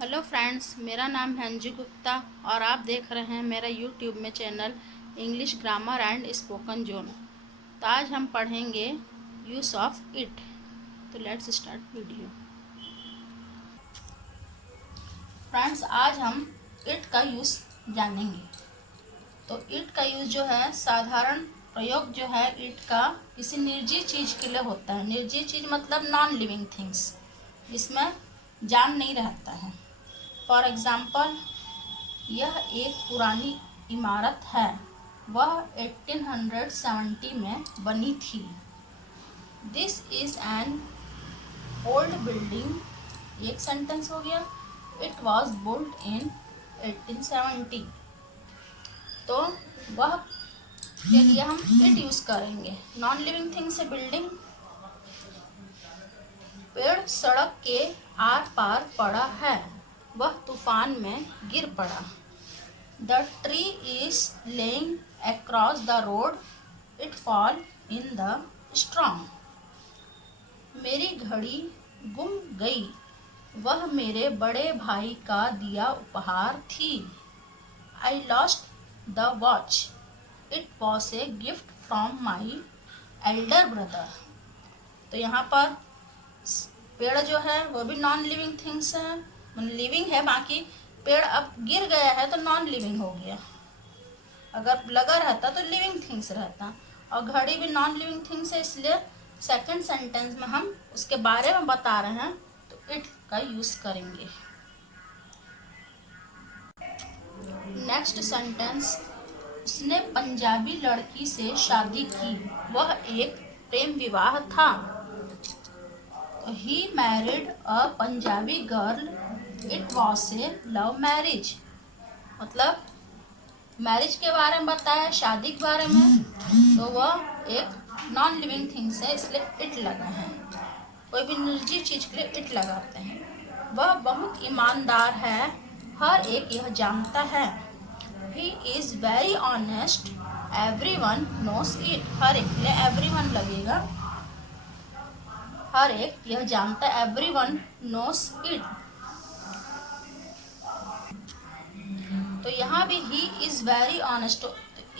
Hello friends, मेरा नाम है अंजू गुप्ता और आप देख रहे हैं मेरा यूट्यूब में channel English grammar and spoken zone. तो आज हम पढ़ेंगे यूज़ ऑफ इट। तो लेट्स स्टार्ट वीडियो। फ्रेंड्स, आज हम इट का यूज़ जानेंगे। तो इट का यूज़ जो है, साधारण प्रयोग जो है इट का किसी निर्जीव चीज़ के लिए होता है। निर्जीव चीज़ मतलब नॉन लिविंग थिंग्स, जिसमें जान नहीं रहता है। फॉर एग्ज़ाम्पल, यह एक पुरानी इमारत है, वह 1870 में बनी थी। This is an old building, एक सेंटेंस हो गया। इट वॉज बुल्ट इन 1870। तो वह के लिए हम इट यूज़ करेंगे। नॉन लिविंग थिंग से बिल्डिंग। पेड़ सड़क के आर पार पड़ा है, वह तूफान में गिर पड़ा। The tree is laying across the road, it fall in the storm. मेरी घड़ी गुम गई, वह मेरे बड़े भाई का दिया उपहार थी। I lost the watch, it was a gift from my elder brother. तो यहाँ पर पेड़ जो है वो भी नॉन लिविंग थिंग्स है, लिविंग है। बाकी पेड़ अब गिर गया है तो नॉन लिविंग हो गया। अगर लगा रहता तो लिविंग थिंग्स रहता। और घड़ी भी नॉन लिविंग थिंग्स है, इसलिए सेकंड सेंटेंस में हम उसके बारे में बता रहे हैं तो इट का यूज करेंगे। नेक्स्ट सेंटेंस, उसने पंजाबी लड़की से शादी की, वह एक प्रेम विवाह था। He married a Punjabi girl, it was a love marriage. मतलब मैरिज के बारे में बताया, शादी के बारे में, तो वह एक नॉन लिविंग थिंग्स है, इसलिए इट लगा है। कोई भी निर्जीव चीज के लिए इट लगाते हैं। वह बहुत ईमानदार है, हर एक यह जानता है। He is very honest, everyone knows it. हर एक के लिए एवरीवन लगेगा, हर एक यह जानता है। Everyone knows it. तो यहाँ भी ही इज़ वेरी ऑनेस्ट, तो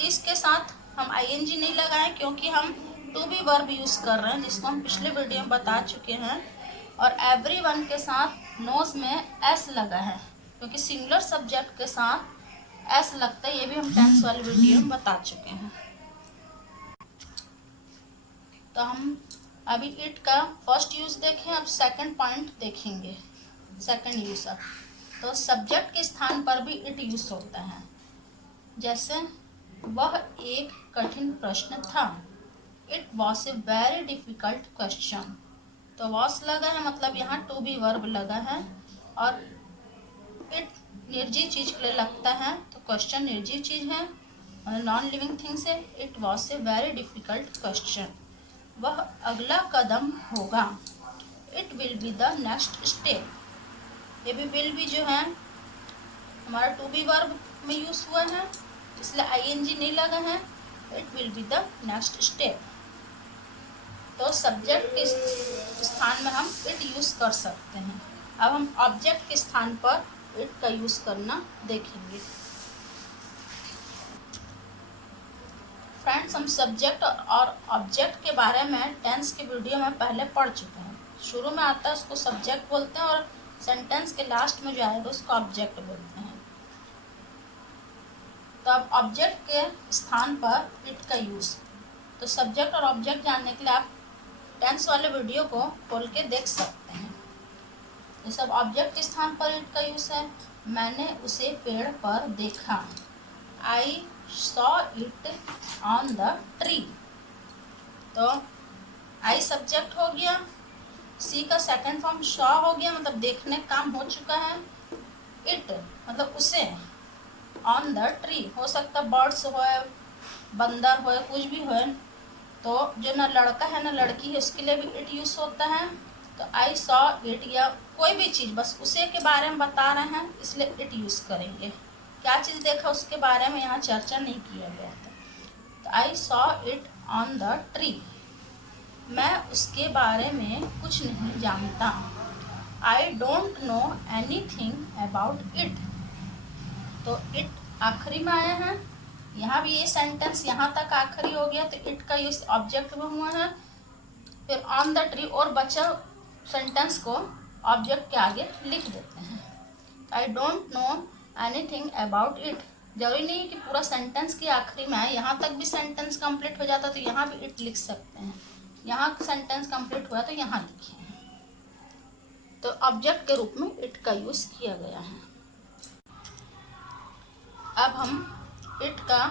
इसके साथ हम आईएनजी नहीं लगाएं क्योंकि हम टू बी वर्ब यूज़ कर रहे हैं, जिसको हम पिछले वीडियो में बता चुके हैं। और एवरीवन के साथ नोस में एस लगा है, क्योंकि सिंगुलर सब्जेक्ट के साथ एस लगता है। ये भी हम टेंस वाली वीडियो में बता चुके हैं। तो हम अभी इट का फर्स्ट यूज देखें, अब सेकंड पॉइंट देखेंगे, सेकंड यूज। तो सब्जेक्ट के स्थान पर भी इट यूज होता है। जैसे वह एक कठिन प्रश्न था, it was a very difficult question. तो वॉस लगा है, मतलब यहाँ टू बी वर्ब लगा है। और इट निर्जीव चीज के लिए लगता है, तो क्वेश्चन निर्जीव चीज है, नॉन लिविंग थिंग्स है। It was a very difficult question, वह अगला कदम होगा। It will be the next step. ये भी विल भी जो है हमारा टू बी वर्ब में यूज हुआ है, इसलिए आईएनजी नहीं लगा है। It will be the next step. तो सब्जेक्ट के स्थान में हम इट यूज कर सकते हैं। अब हम ऑब्जेक्ट के स्थान पर इट का यूज करना देखेंगे। फ्रेंड्स, हम सब्जेक्ट और ऑब्जेक्ट के बारे में टेंस के वीडियो में पहले पढ़ चुके हैं। शुरू में आता है उसको सब्जेक्ट बोलते हैं, और सेंटेंस के लास्ट में जो आएगा उसको ऑब्जेक्ट बोलते हैं। तो अब ऑब्जेक्ट के स्थान पर इट का यूज। तो सब्जेक्ट और ऑब्जेक्ट जानने के लिए आप टेंस वाले वीडियो को खोल के देख सकते हैं। ये सब ऑब्जेक्ट के स्थान पर इट का यूज है। मैंने उसे पेड़ पर देखा, I saw it on the tree. तो आई सब्जेक्ट हो गया, सी का सेकंड फॉर्म सॉ हो गया, मतलब देखने का काम हो चुका है। इट मतलब उसे, ऑन द ट्री हो सकता बर्ड्स हो, बंदर हो, कुछ भी हो। तो जो ना लड़का है ना लड़की है, उसके लिए भी इट यूज होता है। तो आई सॉ इट, या कोई भी चीज़ बस उसे के बारे में बता रहे हैं, इसलिए इट यूज करेंगे। क्या चीज़ देखा उसके बारे में यहाँ चर्चा नहीं किया गया था। तो I saw it on the tree, मैं उसके बारे में कुछ नहीं जानता। I don't know anything about it. तो इट आखिरी में आया है, यहाँ भी ये सेंटेंस यहाँ तक आखिरी हो गया, तो इट का यूज ऑब्जेक्ट में हुआ है। फिर ऑन द ट्री और बचा सेंटेंस को ऑब्जेक्ट के आगे लिख देते हैं। I don't know anything about it, जरूरी नहीं है कि पूरा सेंटेंस के आखिरी में है, यहाँ तक भी सेंटेंस कंप्लीट हो जाता तो यहाँ भी इट लिख सकते हैं। यहाँ सेंटेंस कंप्लीट हुआ तो यहाँ लिखिए। तो ऑब्जेक्ट के रूप में इट का यूज किया गया है। अब हम इट का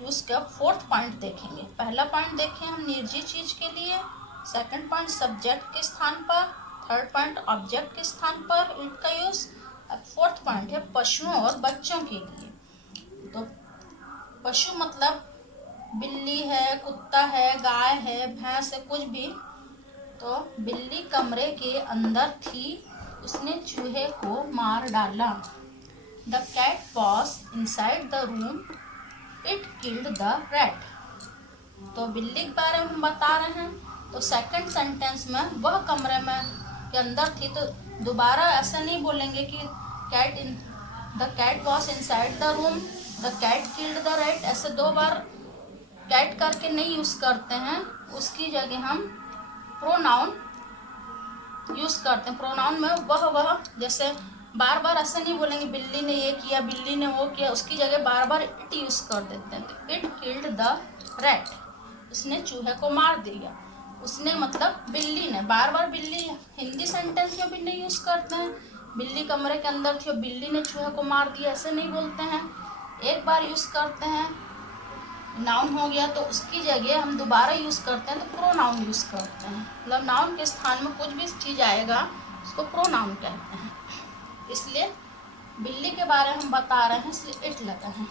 यूज का फोर्थ पॉइंट देखेंगे। पहला पॉइंट देखें हम निर्जीव चीज के लिए, सेकंड पॉइंट सब्जेक्ट के स्थान पर, थर्ड पॉइंट ऑब्जेक्ट के स्थान पर इट का यूज। अब फोर्थ पॉइंट है पशुओं और बच्चों के लिए। तो पशु मतलब बिल्ली है, कुत्ता है, गाय है, भैंस है, कुछ भी। तो बिल्ली कमरे के अंदर थी, उसने चूहे को मार डाला। The cat was inside the room, it killed the rat. तो बिल्ली के बारे में हम बता रहे हैं, तो सेकंड सेंटेंस में वह कमरे में के अंदर थी, तो दोबारा ऐसा नहीं बोलेंगे कि the cat was inside the room, the cat killed the rat. ऐसे दो बार कैट करके नहीं यूज करते हैं, उसकी जगह हम प्रोनाउन यूज करते हैं। प्रोनाउन में वह जैसे बार बार ऐसे नहीं बोलेंगे बिल्ली ने ये किया, बिल्ली ने वो किया, उसकी जगह बार बार इट यूज कर देते हैं। तो इट किल्ड द रैट, उसने चूहे को मार दिया। उसने मतलब बिल्ली ने, बार बार बिल्ली हिंदी सेंटेंस में भी नहीं यूज करते हैं। बिल्ली कमरे के अंदर थी और बिल्ली ने चूहे को मार दिया, ऐसे नहीं बोलते हैं। एक बार यूज करते हैं, नाउन हो गया, तो उसकी जगह हम दोबारा यूज करते हैं तो प्रोनाउन यूज करते हैं। मतलब नाउन के स्थान में कुछ भी चीज आएगा उसको प्रोनाउन कहते हैं। इसलिए बिल्ली के बारे में हम बता रहे हैं, इसलिए इट लगा है।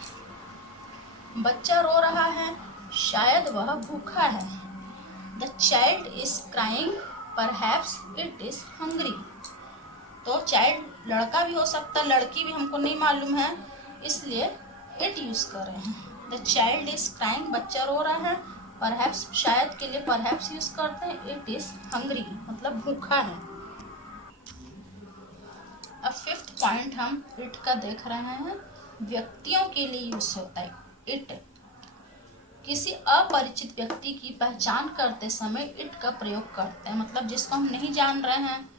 बच्चा रो रहा है, शायद वह भूखा है। The child is crying, perhaps it is hungry. तो चाइल्ड लड़का भी हो सकता है, लड़की भी, हमको नहीं मालूम है, इसलिए इट यूज कर रहे हैं। द चाइल्ड इज क्राइंग, बच्चा रो रहा है। परहैप्स शायद के लिए परहैप्स यूज करते हैं। इट इज हंग्री मतलब भूखा है। अब फिफ्थ पॉइंट हम इट का देख रहे हैं, व्यक्तियों के लिए यूज होता है इट। किसी अपरिचित व्यक्ति की पहचान करते समय इट का प्रयोग करते हैं, मतलब जिसको हम नहीं जान रहे हैं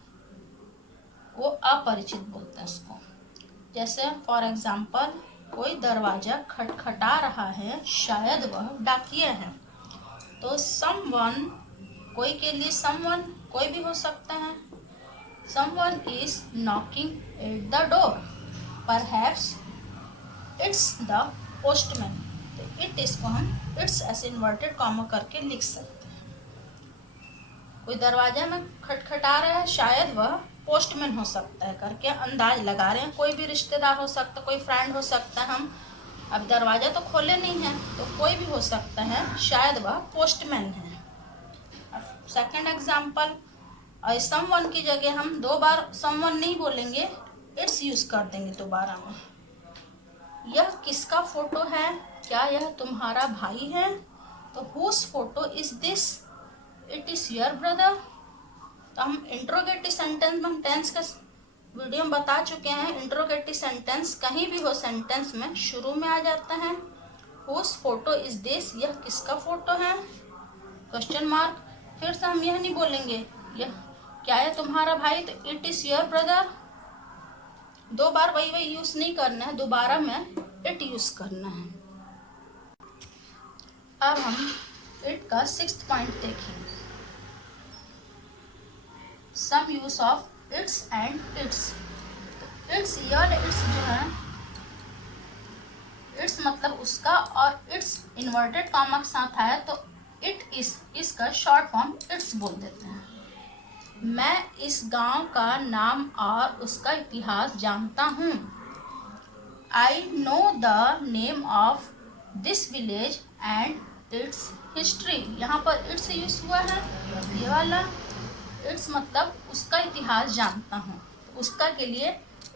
वो अपरिचित बोलते हैं उसको। जैसे फॉर एग्जाम्पल कोई दरवाजा खटखटा रहा है, शायद वह डाकिया है। तो समवन, कोई के लिए समवन कोई भी हो सकता है। Someone is knocking at the door, perhaps it's the postman. तो इट इसको हम इट्स ऐसे इन्वर्टेड कॉमा करके लिख सकते हैं। कोई दरवाजा में खटखटा रहा है, शायद वह पोस्टमैन हो सकता है करके अंदाज लगा रहे हैं। कोई भी रिश्तेदार हो सकता है, कोई फ्रेंड हो सकता है। हम अब दरवाजा तो खोले नहीं है, तो कोई भी हो सकता है, शायद वह पोस्टमैन है। अब सेकंड एग्जांपल, समवन की जगह हम दो बार समवन नहीं बोलेंगे, इट्स यूज कर देंगे दोबारा में। यह किसका फोटो है, क्या यह तुम्हारा भाई है? तो whose photo is this, it is your brother. तो हम इंट्रोगेटिव सेंटेंस में, हम टेंस का वीडियो में बता चुके हैं। इंट्रोगेटिव सेंटेंस कहीं भी हो सेंटेंस में शुरू में आ जाता है। हुज फोटो इज दिस, यह किसका फोटो है, क्वेश्चन मार्क। फिर से हम यह नहीं बोलेंगे यह क्या है तुम्हारा भाई, तो इट इज योर ब्रदर। दो बार वही यूज नहीं करना है, दोबारा में इट यूज करना है। अब हम इट का सिक्स्थ पॉइंट देखेंगे, some use of its and its. Its या इट्स जो है, इट्स मतलब उसका, और इट्स इन्वर्टेड कॉमा के साथ आया तो इट इज, इसका शॉर्ट फॉर्म इट्स बोल देते हैं। मैं इस गांव का नाम और उसका इतिहास जानता हूँ। I know the name of this village and it's history. यहाँ पर इट्स यूज हुआ है, ये वाला इट्स मतलब उसका इतिहास जानता हूँ, उसका के लिए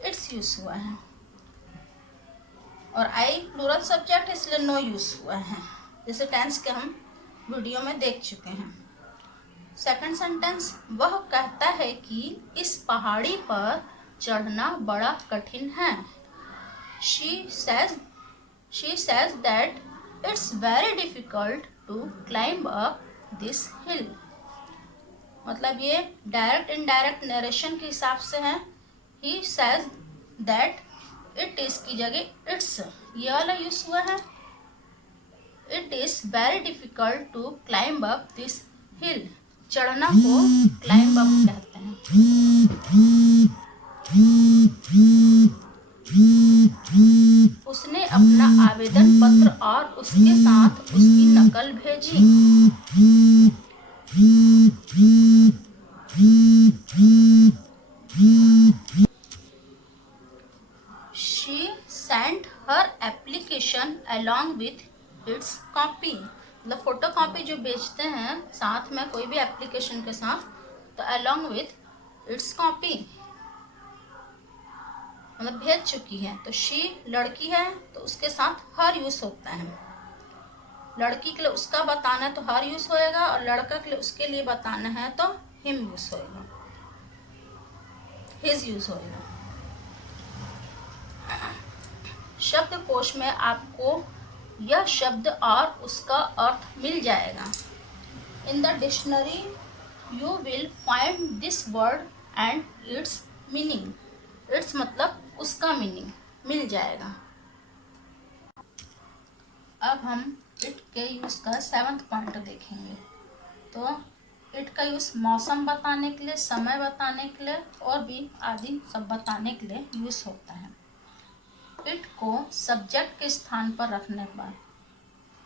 इट्स यूज हुआ है। और आई प्लूरल सब्जेक्ट इसलिए नो यूज हुआ है, जैसे टेंस के हम वीडियो में देख चुके हैं। सेकंड सेंटेंस, वह कहता है कि इस पहाड़ी पर चढ़ना बड़ा कठिन है। She says that it's very difficult to climb up this hill। मतलब ये डायरेक्ट इनडायरेक्ट नरेशन के हिसाब से है। He says that it is की जगह it's ये वाला यूज हुआ है। It is very difficult to climb up this hill। चढ़ना को climb up कहते हैं। उसने अपना आवेदन पत्र और उसके साथ उसकी नकल भेजी। She sent her application along with its copy। मतलब फोटो कॉपी जो बेचते हैं साथ में कोई भी एप्लीकेशन के साथ, तो along with its copy मतलब भेज चुकी है। तो शी लड़की है तो उसके साथ हर यूज होता है। लड़की के लिए उसका बताना है तो हर यूज होएगा, और लड़का के लिए उसके लिए बताना है तो हिम यूज होएगा, हिज यूज होएगा। शब्दकोश में आपको यह शब्द और उसका अर्थ मिल जाएगा। In the dictionary you will find this word and it's meaning. It's मतलब उसका मीनिंग मिल जाएगा। अब हम इट के यूज का 7th पॉइंट देखेंगे। तो इट का यूज मौसम बताने के लिए, समय बताने के लिए और भी आदि सब बताने के लिए यूज होता है। इट को सब्जेक्ट के स्थान पर रखने पर,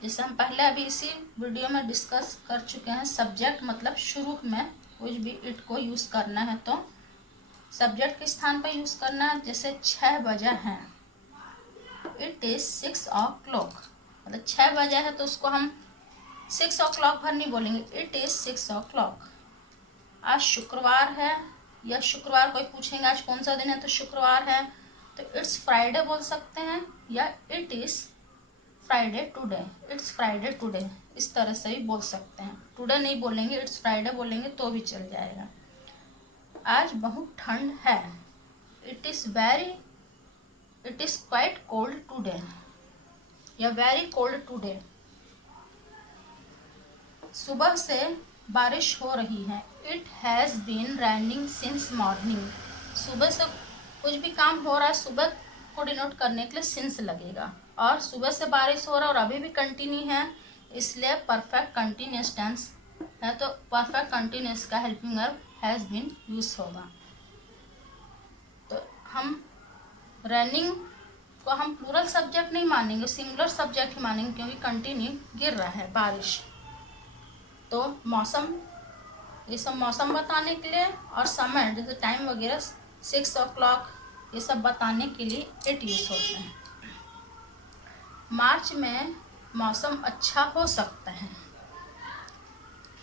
जैसे हम पहले अभी इसी वीडियो में डिस्कस कर चुके हैं, सब्जेक्ट मतलब शुरू में कुछ भी इट को यूज करना है तो सब्जेक्ट के स्थान पर यूज करना है। जैसे 6 बजे हैं, इट इज 6 o'clock, मतलब 6 बजे है तो उसको हम 6 o'clock भर नहीं बोलेंगे, इट इज 6 o'clock। आज शुक्रवार है, या शुक्रवार कोई पूछेंगे आज कौन सा दिन है तो शुक्रवार है, तो इट्स फ्राइडे बोल सकते हैं, या it is Friday today, it's Friday today, इस तरह से भी बोल सकते हैं। टुडे नहीं बोलेंगे, इट्स फ्राइडे बोलेंगे तो भी चल जाएगा। आज बहुत ठंड है, it is quite cold today, या वेरी कोल्ड टुडे। सुबह से बारिश हो रही है, it has been raining since morning. सुबह से कुछ भी काम हो रहा है, सुबह को डिनोट करने के लिए सिंस लगेगा, और सुबह से बारिश हो रहा है और अभी भी कंटिन्यू है, इसलिए परफेक्ट कंटिन्यूअस टेंस है तो परफेक्ट कंटिन्यूअस का helping verb has been use होगा। तो हम रनिंग को हम प्लूरल सब्जेक्ट नहीं मानेंगे, सिंगुलर सब्जेक्ट ही मानेंगे, क्योंकि कंटिन्यू गिर रहा है बारिश। तो मौसम, ये सब मौसम बताने के लिए, और समय जैसे टाइम वगैरह 6 o'clock ये सब बताने के लिए इट यूज होते हैं। मार्च में मौसम अच्छा हो सकता है,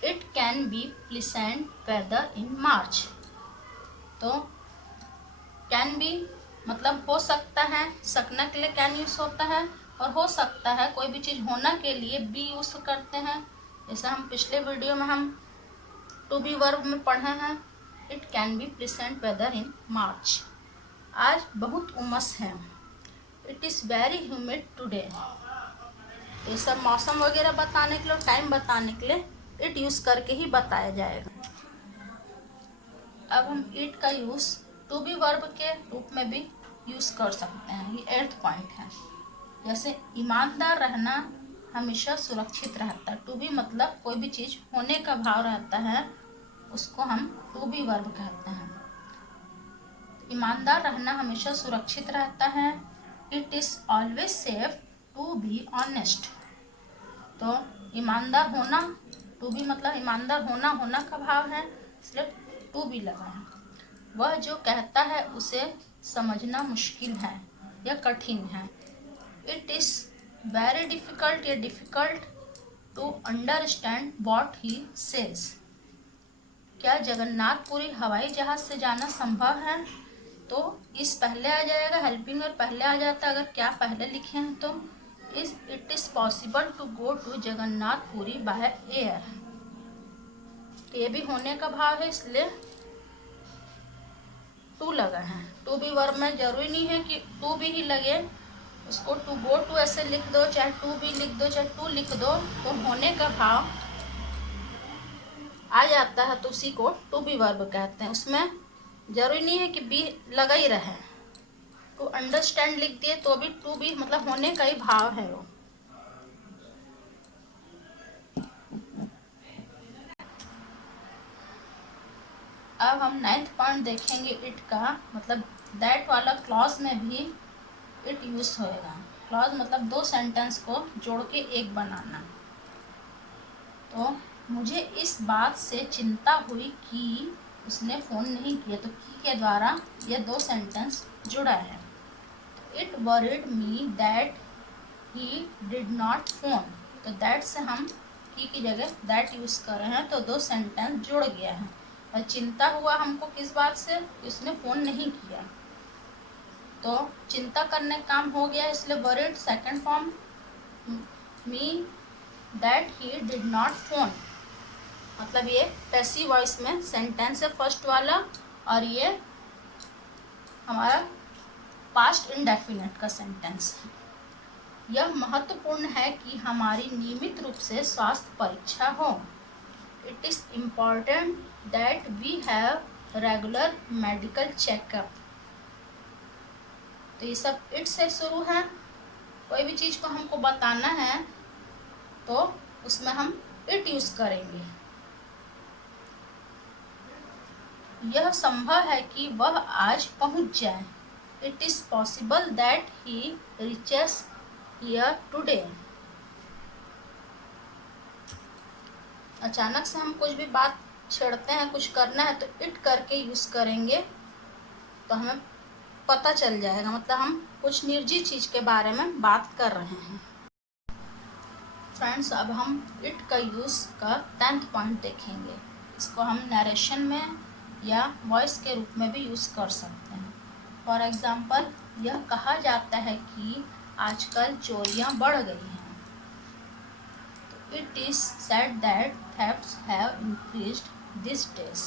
इट कैन बी प्लीसेंट वेदर इन मार्च। तो कैन बी मतलब हो सकता है, सकना के लिए कैन यूज होता है, और हो सकता है कोई भी चीज़ होना के लिए बी यूज करते हैं। जैसे हम पिछले वीडियो में हम टू बी वर्ब में पढ़े हैं, इट कैन बी प्लीसेंट वेदर इन मार्च। आज बहुत उमस है, it is very humid today. ये सब मौसम वगैरह बताने के लिए, टाइम बताने के लिए इट यूज़ करके ही बताया जाएगा। अब हम इट का यूज़ टू बी वर्ब के रूप में भी यूज़ कर सकते हैं। ये 8th पॉइंट है। जैसे ईमानदार रहना हमेशा सुरक्षित रहता है, टू बी मतलब कोई भी चीज़ होने का भाव रहता है, उसको हम टू बी वर्ब कहते हैं। ईमानदार रहना हमेशा सुरक्षित रहता है, it is always safe to be honest. तो ईमानदार होना, टू बी मतलब ईमानदार होना, होना का भाव है, इसलिए टू बी लगा है। वह जो कहता है उसे समझना मुश्किल है या कठिन है, इट इज़ वेरी डिफ़िकल्ट या difficult to understand what he says. क्या जगन्नाथपुरी हवाई जहाज़ से जाना संभव है? तो इस पहले आ जाएगा, हेल्पिंग और पहले आ जाता है। अगर क्या पहले लिखे हैं तो it is possible to go to Jagannathpuri by air. तो ये भी होने का भाव है, इसलिए टू लगा है। टू भी वर्ब में जरूरी नहीं है कि टू भी ही लगे, उसको टू गो टू ऐसे लिख दो, चाहे टू भी लिख दो, चाहे टू लिख दो, तो होने का भाव आ जाता है, तो उसी को टू बी वर्ब कहते हैं। उसमें जरूरी नहीं है कि बी लगा ही रहे। टू अंडरस्टैंड लिख दिए तो भी टू बी मतलब होने का ही भाव है वो। अब हम 9th पॉइंट देखेंगे इट का, मतलब दैट वाला क्लॉज में भी इट यूज होएगा। क्लॉज मतलब दो सेंटेंस को जोड़ के एक बनाना। तो मुझे इस बात से चिंता हुई कि उसने फ़ोन नहीं किया, तो की के द्वारा ये दो सेंटेंस जुड़ा है। It worried me that he did not phone, तो दैट से हम की जगह दैट यूज़ कर रहे हैं, तो दो सेंटेंस जुड़ गया है। और चिंता हुआ हमको किस बात से, उसने फ़ोन नहीं किया, तो चिंता करने का काम हो गया, इसलिए worried second form me that he did not phone, मतलब ये पैसिव वॉइस में सेंटेंस है फर्स्ट वाला, और ये हमारा पास्ट इंडेफिनिट का सेंटेंस है। यह महत्वपूर्ण है कि हमारी नियमित रूप से स्वास्थ्य परीक्षा हो। It is important that we have regular medical checkup. तो ये सब इट से शुरू है। कोई भी चीज़ को हमको बताना है तो उसमें हम इट यूज़ करेंगे। यह संभव है कि वह आज पहुंच जाए। It is possible that he reaches here today. अचानक से हम कुछ भी बात छेड़ते हैं, कुछ करना है, तो इट करके यूज़ करेंगे तो हमें पता चल जाएगा, मतलब हम कुछ निर्जीव चीज़ के बारे में बात कर रहे हैं। फ्रेंड्स, अब हम इट का यूज़ का 10th पॉइंट देखेंगे। इसको हम नरेशन में या वॉइस के रूप में भी यूज़ कर सकते हैं। फॉर एग्ज़ाम्पल, यह कहा जाता है कि आजकल चोरियां बढ़ गई हैं। तो it is said that thefts have increased this days.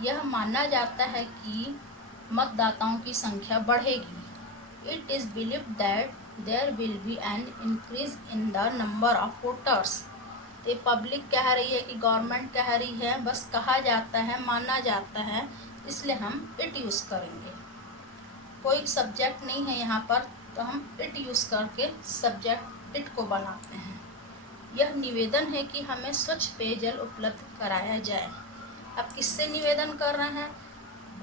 यह माना जाता है कि मतदाताओं की संख्या बढ़ेगी। It is believed that there will be an increase in the number of voters. ये पब्लिक कह रही है कि गवर्नमेंट कह रही है, बस कहा जाता है, माना जाता है, इसलिए हम इट यूज़ करेंगे। कोई सब्जेक्ट नहीं है यहाँ पर, तो हम इट यूज़ करके सब्जेक्ट इट को बनाते हैं। यह निवेदन है कि हमें स्वच्छ पेयजल उपलब्ध कराया जाए। अब किससे निवेदन कर रहे हैं?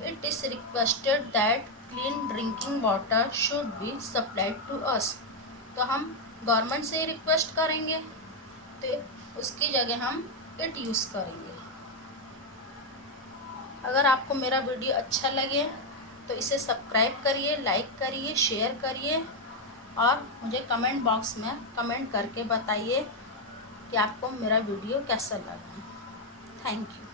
It is requested that clean drinking water should be supplied to us. तो हम गवर्नमेंट से ही रिक्वेस्ट करेंगे, तो उसकी जगह हम इट यूज़ करेंगे। अगर आपको मेरा वीडियो अच्छा लगे तो इसे सब्सक्राइब करिए, लाइक करिए, शेयर करिए, और मुझे कमेंट बॉक्स में कमेंट करके बताइए कि आपको मेरा वीडियो कैसा लगा। Thank you.